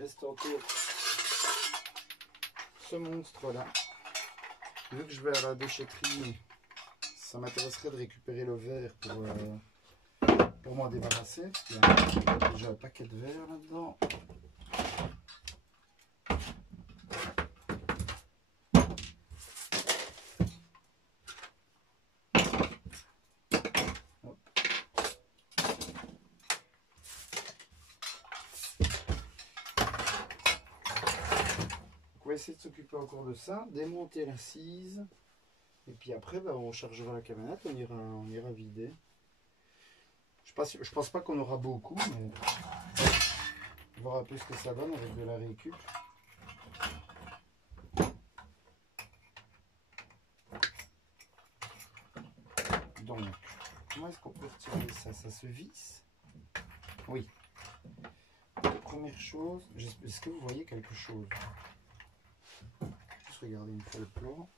reste encore ce monstre-là. Vu que je vais à la déchetterie, ça m'intéresserait de récupérer le verre pour m'en débarrasser. Il y a déjà un paquet de verre là-dedans. On va essayer de s'occuper encore de ça, démonter l'assise, et puis après ben, on chargera la camionnette, on ira vider. Je pense pas qu'on aura beaucoup, mais on verra un peu ce que ça donne avec de la récup. Donc, comment est-ce qu'on peut retirer ça? Ça se visse? Oui. Première chose, est-ce que vous voyez quelque chose? Juste regarder une fois le plan.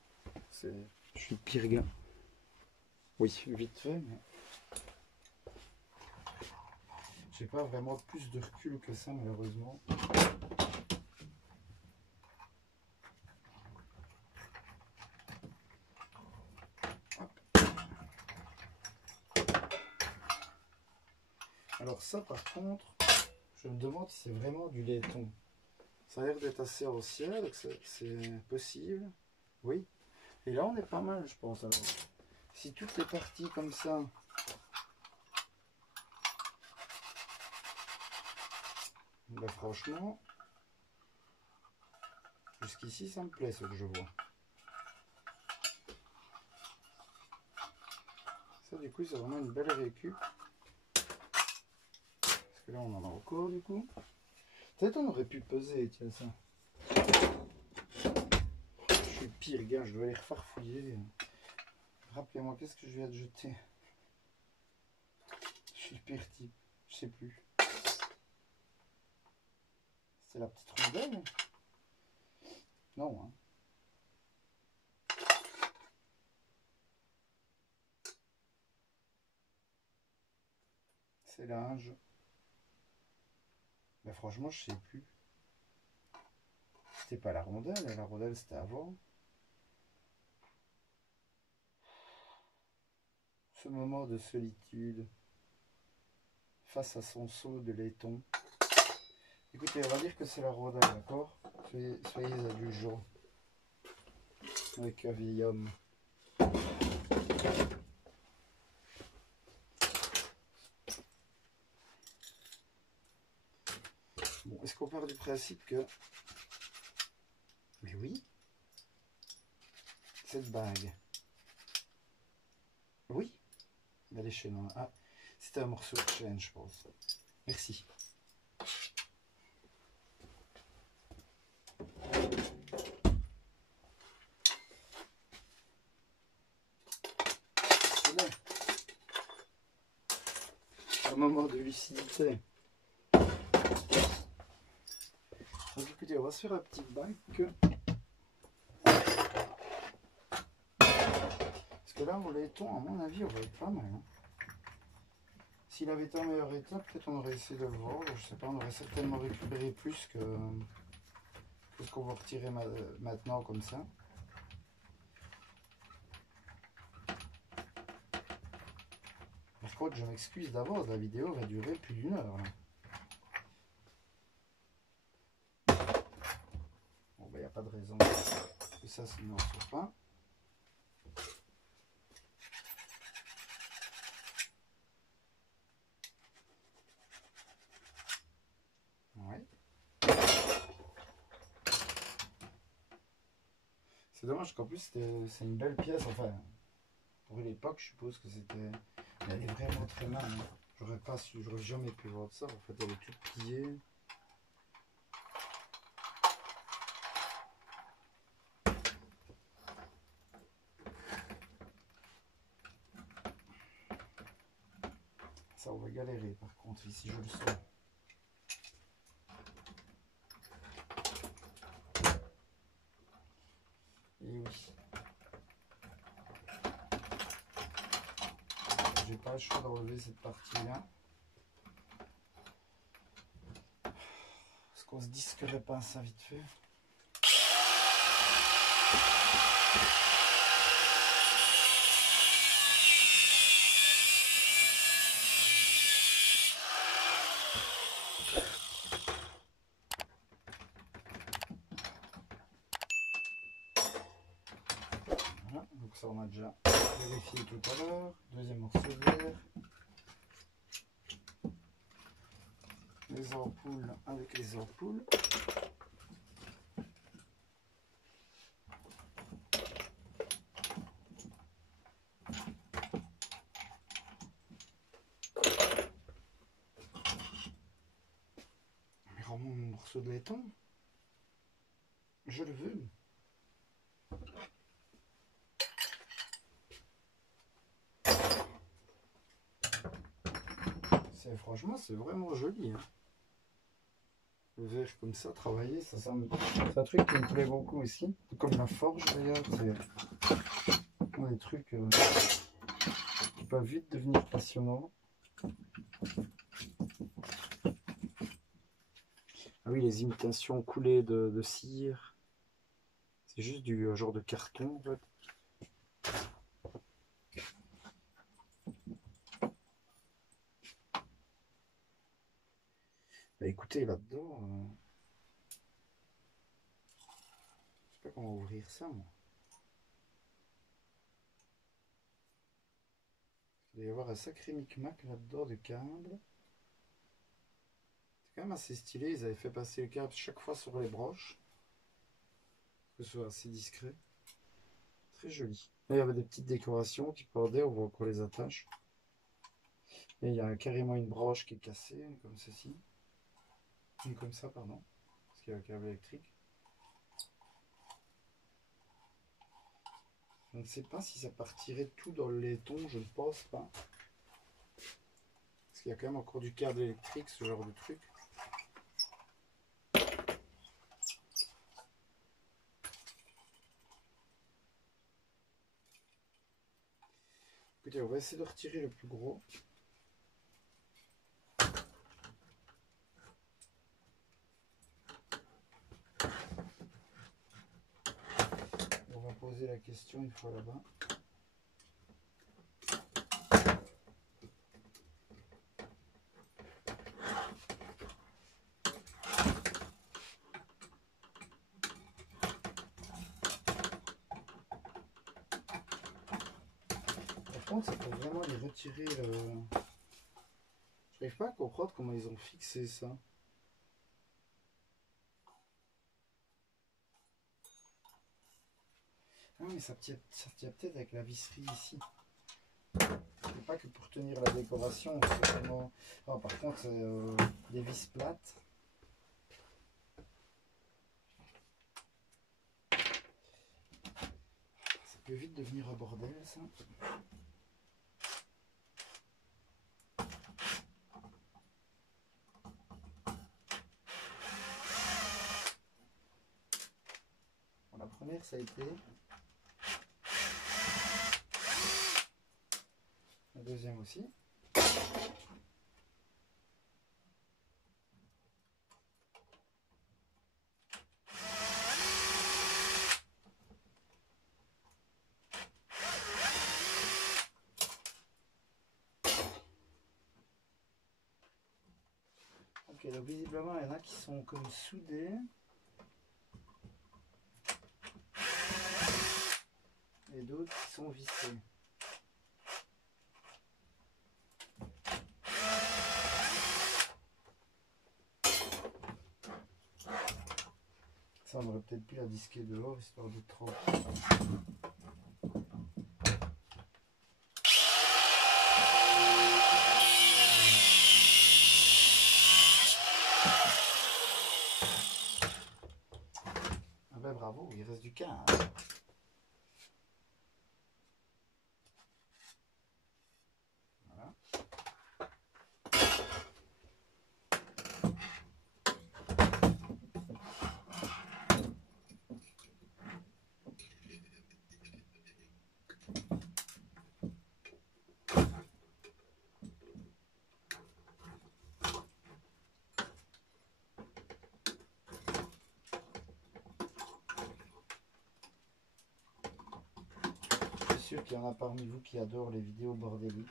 Je suis le pire gars. Oui, vite fait, mais j'ai pas vraiment plus de recul que ça malheureusement. Hop. Alors ça par contre, je me demande si c'est vraiment du laiton. Ça a l'air d'être assez ancien, donc c'est possible. Oui. Et là on est pas mal je pense. Alors, si toutes les parties comme ça, ben franchement, jusqu'ici ça me plaît ce que je vois. Ça du coup c'est vraiment une belle récup. Parce que là on en a encore du coup. Peut-être on aurait pu peser, tiens ça. Je suis le pire gars, je dois aller refarfouiller. Rappelez-moi, qu'est-ce que je viens de jeter? Je suis le pire type, je sais plus. C'est la petite rondelle? Non, hein. C'est linge. Mais franchement, je sais plus. C'était pas la rondelle c'était avant. Ce moment de solitude face à son seau de laiton. Écoutez, on va dire que c'est la rondelle, d'accord? Soyez indulgents avec un vieil homme. Bon, est-ce qu'on part du principe que... Mais oui, cette bague. Oui, elle est chez moi. Ah, c'était un morceau de chaîne, je pense. Merci. C'est bon. Un moment de lucidité. Donc écoutez, on va se faire un petit bac. Parce que là, mon laiton, à mon avis, aurait été pas mal. Hein. S'il avait été en meilleur état, peut-être on aurait essayé de le vendre. Je sais pas, on aurait certainement récupéré plus que ce qu'on va retirer maintenant comme ça. Par contre, je m'excuse d'avance, la vidéo va durer plus d'1 heure. Là. Bon, ben, il n'y a pas de raison que ça ne soit pas. Ouais. C'est dommage qu'en plus, c'est une belle pièce. Enfin, pour l'époque, je suppose que c'était... Elle est vraiment très mal. Hein. J'aurais jamais pu voir ça. En fait, elle est toute pliée. Ça, on va galérer par contre, ici, je le sens. Et oui. J'ai pas le choix d'enlever cette partie-là. qu'on se disquerait pas ça vite fait. Voilà, donc ça on a déjà vérifié tout à l'heure. Deuxième morceau de verre. Les ampoules avec les ampoules. Mais rends-moi mon morceau de laiton. Je le veux. Franchement, c'est vraiment joli. Hein. Le verre comme ça, travailler, c'est un truc qui me plaît beaucoup aussi. Comme la forge d'ailleurs, c'est des trucs qui peuvent vite devenir passionnants. Ah oui, les imitations coulées de cire. C'est juste du genre de carton en fait. Bah, écoutez, là-dedans, je sais pas comment ouvrir ça moi. Il doit y avoir un sacré micmac là-dedans de câbles. C'est quand même assez stylé, ils avaient fait passer le câble chaque fois sur les broches. Que ce soit assez discret. Très joli. Là, il y avait des petites décorations qui pendaient, on voit qu'on les attache. Et il y a carrément une broche qui est cassée, comme ceci. Une comme ça, pardon. Parce qu'il y a un câble électrique. Je ne sais pas si ça partirait tout dans le laiton, je ne pense pas. Parce qu'il y a quand même encore du câble électrique, ce genre de truc. Écoutez, on va essayer de retirer le plus gros. On va poser la question une fois là-bas. Par contre, ça peut vraiment les retirer. Je n'arrive pas à comprendre comment ils ont fixé ça. Ah mais ça tient peut-être avec la visserie ici. C'est pas que pour tenir la décoration, c'est vraiment... Oh, par contre, des vis plates. Ça peut vite devenir un bordel, ça. Bon, la première, ça a été... La deuxième aussi. Ok, donc visiblement, il y en a qui sont comme soudés. Et d'autres qui sont vissés. Ça, on aurait peut-être pu la disquer dehors, histoire de trop... Ah ben bravo, il reste du 15. Voilà. sûr qu'il y en a parmi vous qui adorent les vidéos bordéliques.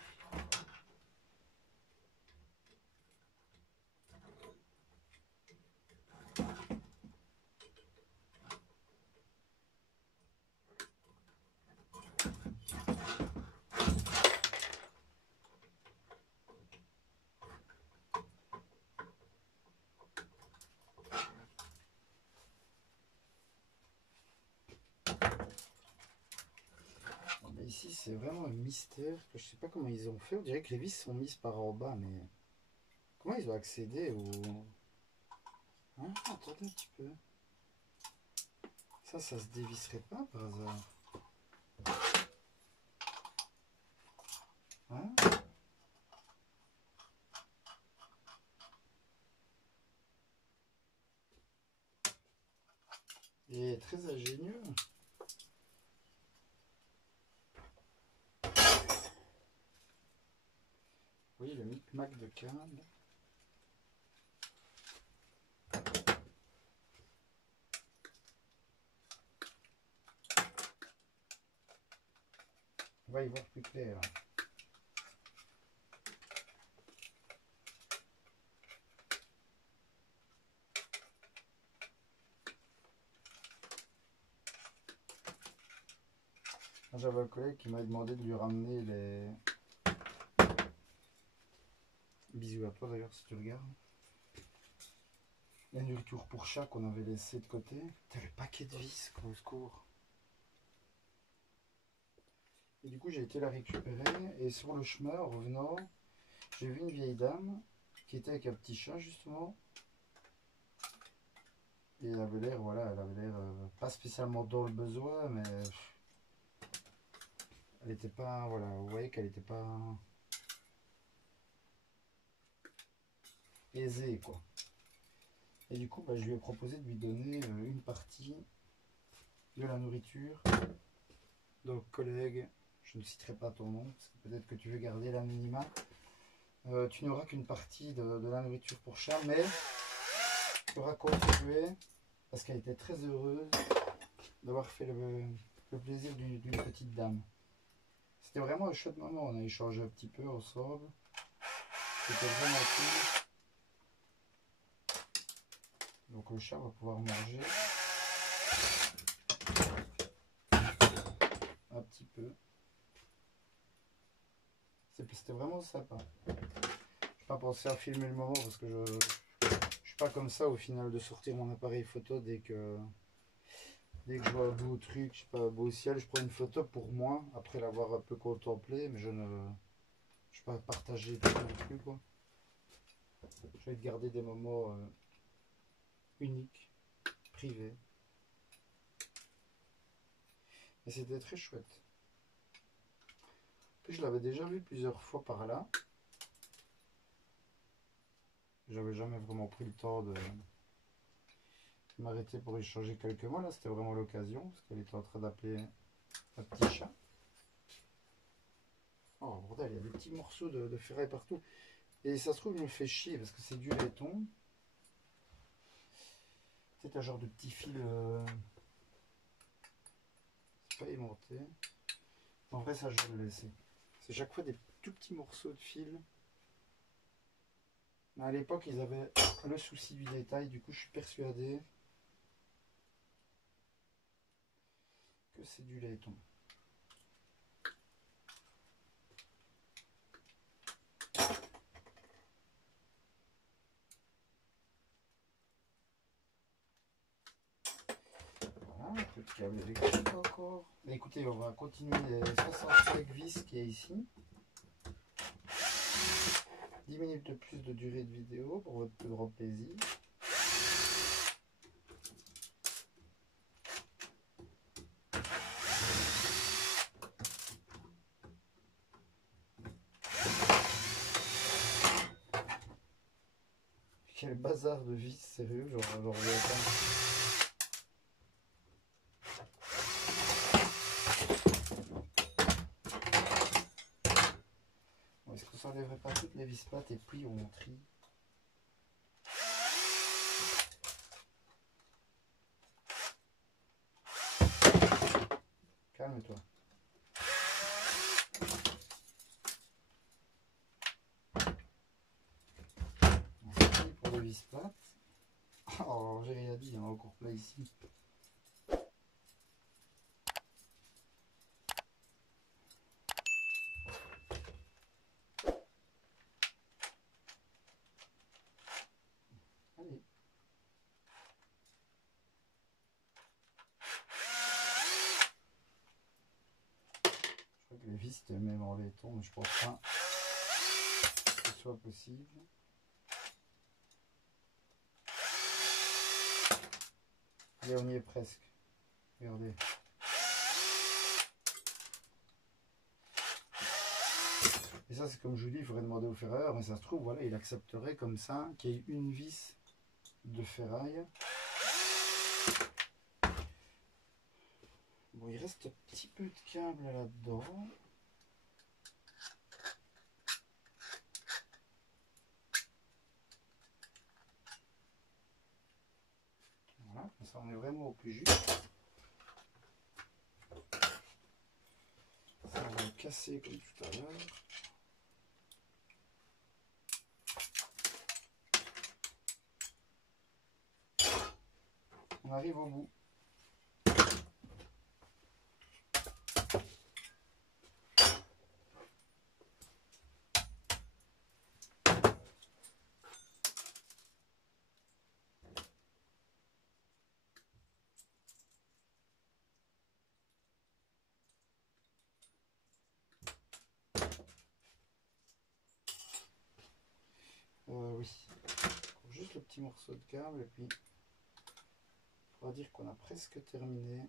Ici, c'est vraiment un mystère que je sais pas comment ils ont fait. On dirait que les vis sont mises par en bas, mais comment ils ont accédé au... Hein, attendez un petit peu. Ça se dévisserait pas par hasard. Hein? Il est très ingénieux. Oui, le micmac de câble. On va y voir plus clair. J'avais un collègue qui m'a demandé de lui ramener les... Bisous à toi d'ailleurs si tu regardes. La nourriture pour chat qu'on avait laissé de côté. T'as le paquet de vis, au secours. Et du coup j'ai été la récupérer et sur le chemin en revenant, j'ai vu une vieille dame qui était avec un petit chat justement. Et elle avait l'air, voilà, elle avait l'air pas spécialement dans le besoin, mais elle était pas, voilà, vous voyez qu'elle était pas aisée quoi. Et du coup, bah, je lui ai proposé de lui donner une partie de la nourriture. Donc, collègue, je ne citerai pas ton nom, parce que peut-être que tu veux garder l'anonymat. Tu n'auras qu'une partie de la nourriture pour chat, mais tu auras contribué, parce qu'elle était très heureuse d'avoir fait le plaisir d'une petite dame. C'était vraiment un chouette moment, on a échangé un petit peu ensemble. C'était vraiment cool. Donc le chat va pouvoir manger un petit peu. C'était vraiment sympa. Je n'ai pas pensé à filmer le moment parce que je suis pas comme ça au final de sortir mon appareil photo dès que je vois un beau truc, je sais pas, un beau ciel, je prends une photo pour moi après l'avoir un peu contemplé, mais je ne vais pas partager tout non plus quoi. Je vais garder des moments uniques, privés. Et c'était très chouette. Puis je l'avais déjà vu plusieurs fois par là. J'avais jamais vraiment pris le temps de m'arrêter pour échanger quelques mots. Là, c'était vraiment l'occasion parce qu'elle était en train d'appeler un petit chat. Oh bordel, il y a des petits morceaux de ferraille partout. Et ça se trouve, il me fait chier parce que c'est du laiton. C'est un genre de petit fil. C'est pas aimanté. En vrai, ça, je vais le laisser. C'est chaque fois des tout petits morceaux de fil. Mais à l'époque, ils avaient le souci du détail. Du coup, je suis persuadé que c'est du laiton. Voilà, un peu de câble électrique encore. Mais écoutez, on va continuer les 65 vis qui est ici. 10 minutes de plus de durée de vidéo pour votre plus grand plaisir. Quel bazar de vis, sérieux, genre est-ce que ça enlèverait pas toutes les vis plates et puis on trie? Calme-toi. vis plate. Oh, j'ai rien dit, il y en a encore plein ici. Allez. Je crois que les vis étaient même en laiton, mais je pense pas que ce soit possible. Allez, on y est presque. Regardez. Et ça, c'est comme je vous dis, il faudrait demander au ferrailleur, mais ça se trouve, voilà, il accepterait comme ça qu'il y ait une vis de ferraille. Bon, il reste un petit peu de câble là-dedans. Voilà, comme ça on est vraiment au plus juste. Ça, on va le casser comme tout à l'heure. On arrive au bout. Oui. Juste le petit morceau de câble et puis on va dire qu'on a presque terminé.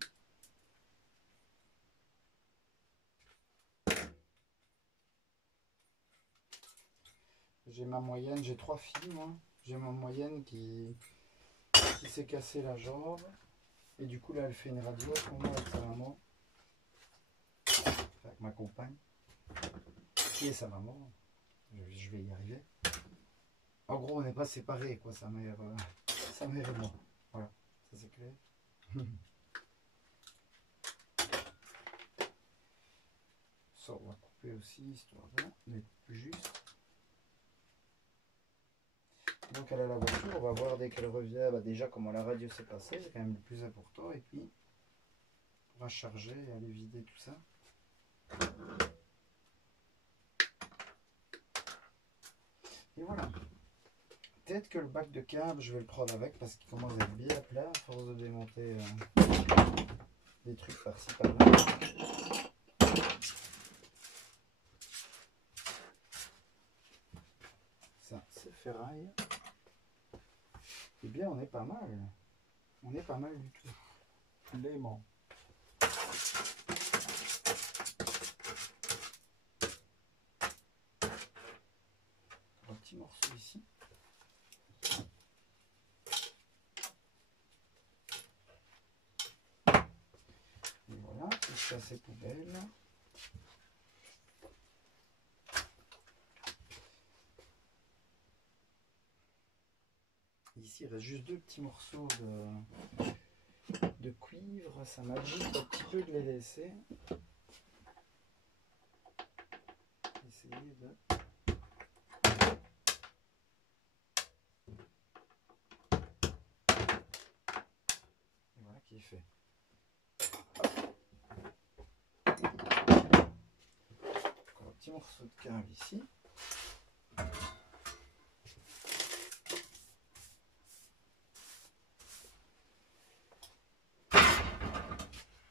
J'ai ma moyenne, j'ai 3 filles moi. J'ai ma moyenne qui s'est cassé la jambe. Et du coup là elle fait une radio pour moi avec sa maman. Enfin, avec ma compagne. Qui est sa maman. Je vais y arriver. En gros on n'est pas séparés quoi, sa mère et moi. Voilà, ça c'est clair. Ça on va couper aussi histoire d'être plus juste. Donc elle a la voiture, on va voir dès qu'elle revient déjà comment la radio s'est passée, c'est quand même le plus important, et puis on va charger et aller vider tout ça. Et voilà. Peut-être que le bac de câble, je vais le prendre avec parce qu'il commence à être bien plat à force de démonter des trucs par-ci par-là. Ça, c'est ferraille. Eh bien, on est pas mal. On est pas mal du tout. L'aimant. Un petit morceau ici. Et voilà, tout ça c'est poubelle. Ici, il reste juste 2 petits morceaux de cuivre. Ça m'agite un petit peu de les laisser. Essayer de... Et voilà qui est fait. Encore un petit morceau de câble ici.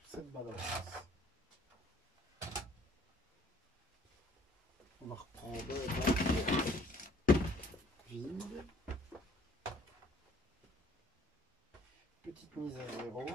Cette balance. On va reprendre vide. Petite mise à 0.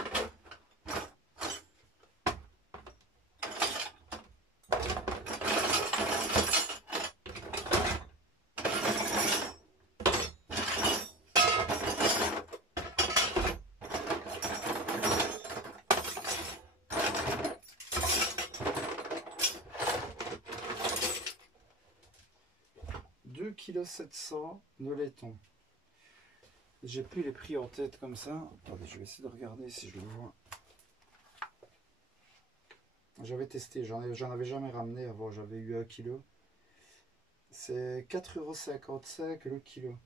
Kg 700 de laiton. J'ai plus les prix en tête comme ça. Attendez, je vais essayer de regarder si je le vois. J'avais testé, j'en avais jamais ramené avant, j'avais eu 1 kg. C'est 4,55 € le kilo.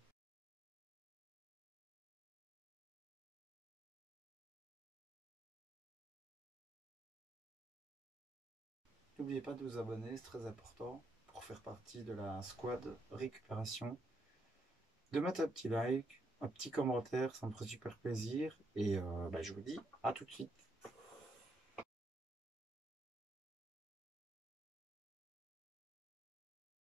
n'oubliez pas de vous abonner, c'est très important pour faire partie de la squad récupération. De mettre un petit like, un petit commentaire, ça me ferait super plaisir. Et je vous dis à tout de suite.